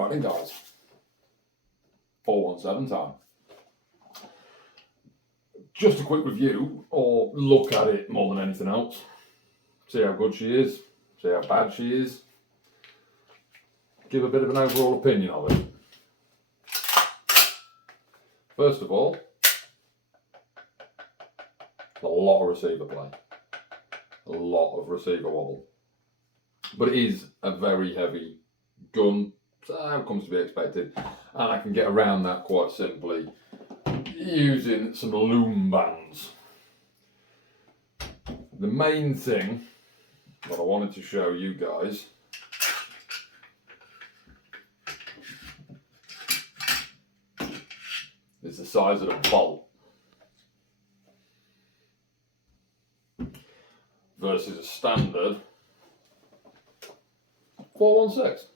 right then, guys. 417 time. Just a quick review, or look at it more than anything else. See how good she is, see how bad she is. Give a bit of an overall opinion of it. First of all, a lot of receiver play. A lot of receiver wobble. But it is a very heavy gun, so how comes to be expected. And I can get around that quite simply using some loom bands. The main thing that I wanted to show you guys is the size of the bolt versus a standard 416.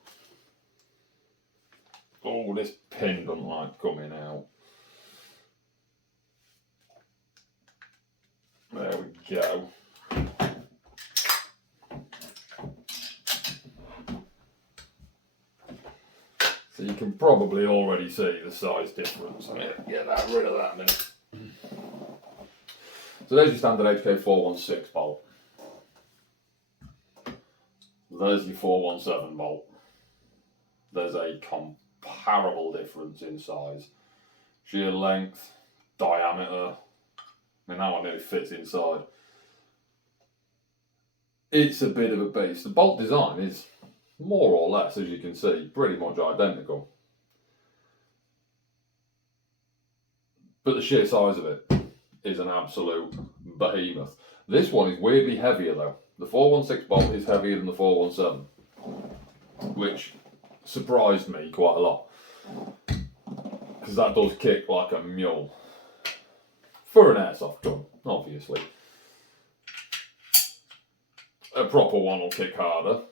Oh, this pin doesn't like coming out. There we go. So you can probably already see the size difference. I'm going to get rid of that in a minute. So there's your standard HK 416 bolt. There's your 417 bolt. There's a comparable difference in size. Sheer length, diameter. I mean, that one nearly fits inside. It's a bit of a beast. The bolt design is more or less, as you can see, pretty much identical. But the sheer size of it is an absolute behemoth. This one is weirdly heavier though. The 416 bolt is heavier than the 417, which surprised me quite a lot, because that does kick like a mule. For an airsoft gun, obviously. A proper one will kick harder.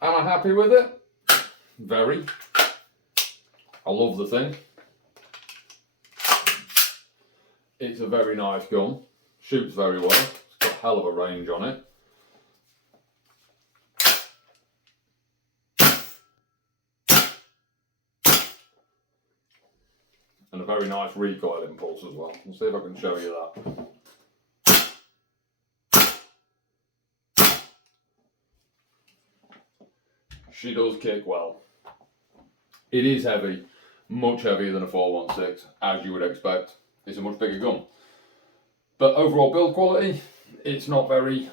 Am I happy with it? Very. I love the thing. It's a very nice gun. Shoots very well. It's got a hell of a range on it. And a very nice recoil impulse as well. We'll see if I can show you that. She does kick well. It is heavy, much heavier than a 416, as you would expect. It's a much bigger gun. But overall build quality, it's not very,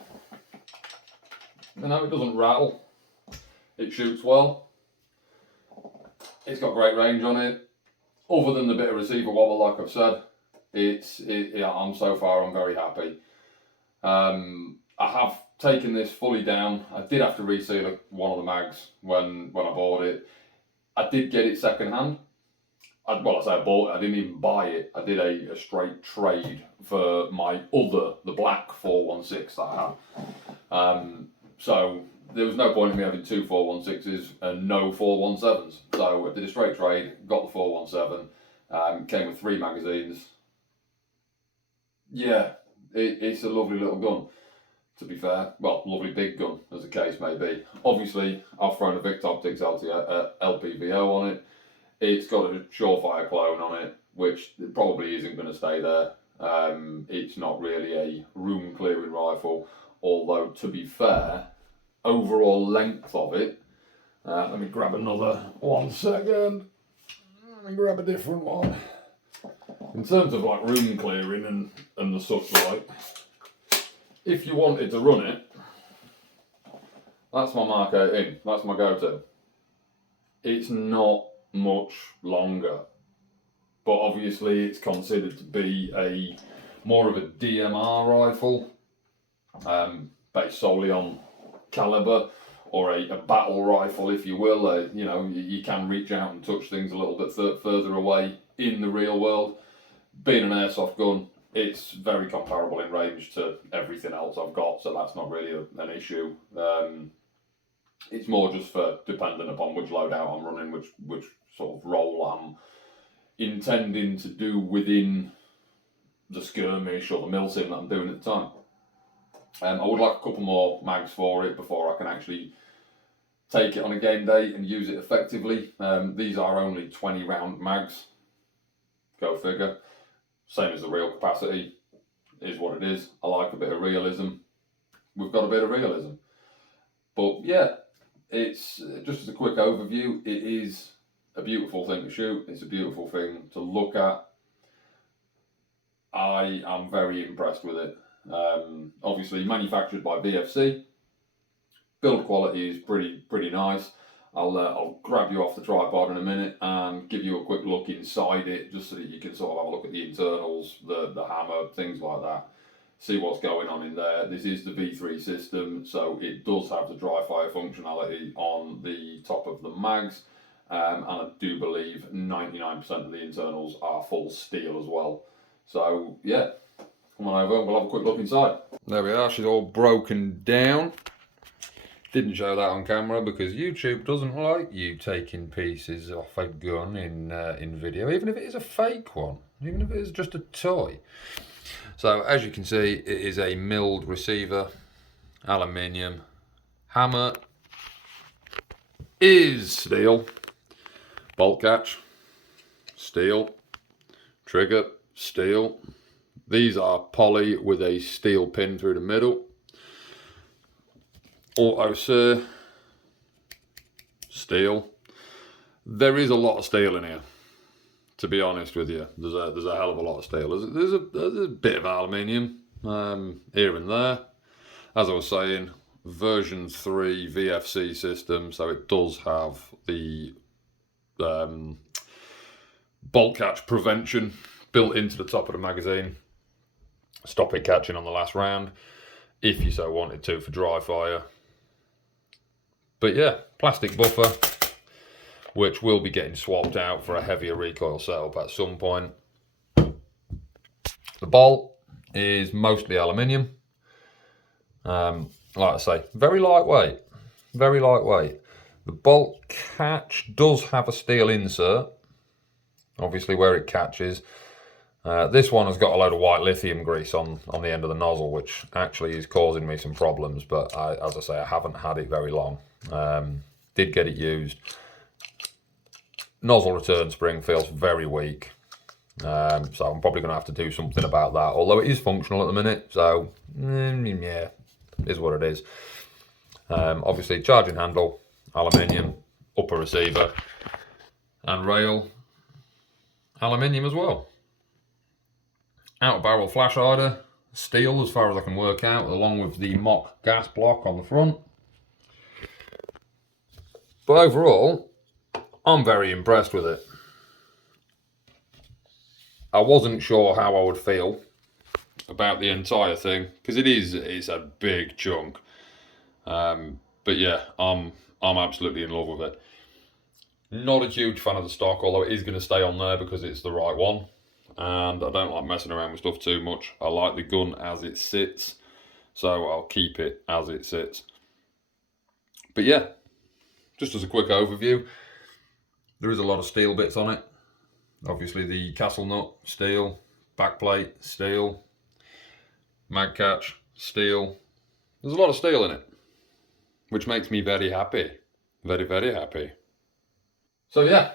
it doesn't rattle. It shoots well. It's got great range on it. Other than the bit of receiver wobble, like I've said, I'm very happy. I have taken this fully down. I did have to reseal one of the mags when I bought it. I did get it second hand. I bought it, I didn't even buy it. I did a straight trade for the black 416 that I have. So there was no point in me having two 416s and no 417s. So I did a straight trade, got the 417, came with 3 magazines. Yeah, it's a lovely little gun, to be fair. Well, lovely big gun, as the case may be. Obviously, I've thrown a Vic Optics LPVO on it. It's got a Surefire clone on it, which probably isn't going to stay there. It's not really a room clearing rifle, although to be fair, overall length of it, let me grab another 1 second. Let me grab a different one. In terms of like room clearing and the such like, if you wanted to run it, that's my Mark 18, that's my go-to. It's not much longer, but obviously it's considered to be more of a DMR rifle, based solely on caliber, or a battle rifle, if you will. You can reach out and touch things a little bit further away in the real world. Being an airsoft gun, it's very comparable in range to everything else I've got, so that's not really an issue. It's more just for dependent upon which loadout I'm running, which sort of role I'm intending to do within the skirmish or the milsim that I'm doing at the time. I would like a couple more mags for it before I can actually take it on a game day and use it effectively. These are only 20 round mags. Go figure. Same as the real capacity. Is what it is. I like a bit of realism. We've got a bit of realism. But yeah, it's just as a quick overview, it is a beautiful thing to shoot. It's a beautiful thing to look at. I am very impressed with it. Obviously manufactured by VFC. Build quality is pretty nice. I'll grab you off the tripod in a minute and give you a quick look inside it, just so that you can sort of have a look at the internals, the hammer, things like that. See what's going on in there. This is the V3 system, so it does have the dry fire functionality on the top of the mags, and I do believe 99% of the internals are full steel as well. So yeah, come on over and we'll have a quick look inside. There we are, she's all broken down. Didn't show that on camera because YouTube doesn't like you taking pieces off a gun in video, even if it is a fake one, even if it is just a toy. So as you can see, it is a milled receiver, aluminium. Hammer is steel. Bolt catch, steel. Trigger, steel. These are poly with a steel pin through the middle. Auto sir, steel. There is a lot of steel in here, to be honest with you. There's a hell of a lot of steel. There's a bit of aluminium here and there. As I was saying, version 3 VFC system, so it does have the bolt catch prevention built into the top of the magazine. Stop it catching on the last round, if you so wanted to, for dry fire. But yeah, plastic buffer, which will be getting swapped out for a heavier recoil setup at some point. The bolt is mostly aluminium. Like I say, very lightweight, very lightweight. The bolt catch does have a steel insert, obviously where it catches. This one has got a load of white lithium grease on the end of the nozzle, which actually is causing me some problems, but as I say, I haven't had it very long. Did get it used. Nozzle return spring feels very weak, so I'm probably going to have to do something about that, although it is functional at the minute, so yeah, is what it is. Obviously charging handle, aluminium, upper receiver, and rail, aluminium as well. Outer barrel flash hider, steel as far as I can work out, along with the mock gas block on the front. But overall, I'm very impressed with it. I wasn't sure how I would feel about the entire thing, because it's a big chunk. But yeah, I'm absolutely in love with it. Not a huge fan of the stock, although it is going to stay on there because it's the right one. And I don't like messing around with stuff too much. I like the gun as it sits, so I'll keep it as it sits. But yeah, just as a quick overview, there is a lot of steel bits on it. Obviously the castle nut, steel. Backplate, steel. Mag catch, steel. There's a lot of steel in it, which makes me very happy. Very, very happy. So yeah,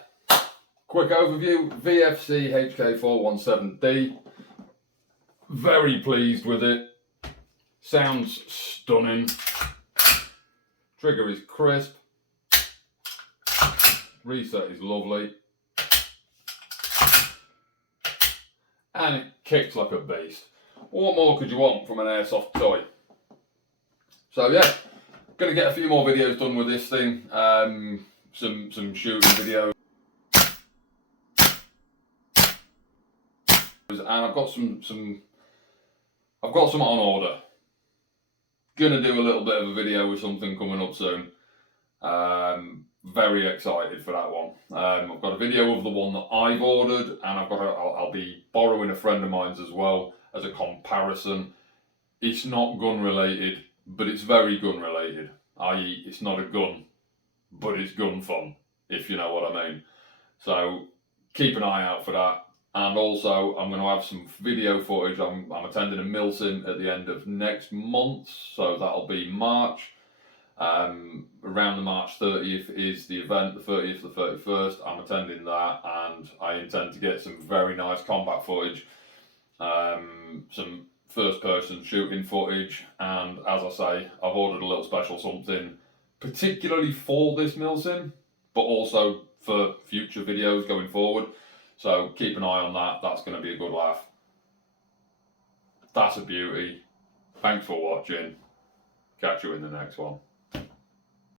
quick overview, VFC HK 417D. Very pleased with it. Sounds stunning. Trigger is crisp. Reset is lovely. And it kicks like a beast. What more could you want from an airsoft toy? So yeah, gonna get a few more videos done with this thing. Some shooting videos. And I've got some on order. Gonna do a little bit of a video with something coming up soon. Very excited for that one. I've got a video of the one that I've ordered, and I'll be borrowing a friend of mine's as well as a comparison. It's not gun related, but it's very gun related. I.e., it's not a gun, but it's gun fun, if you know what I mean. So keep an eye out for that. And also, I'm going to have some video footage. I'm attending a milsim at the end of next month, so that'll be March. Around the March 30th is the event, the 30th to the 31st. I'm attending that, and I intend to get some very nice combat footage, some first-person shooting footage, and as I say, I've ordered a little special something particularly for this milsim, but also for future videos going forward. So keep an eye on that. That's going to be a good laugh. That's a beauty. Thanks for watching. Catch you in the next one.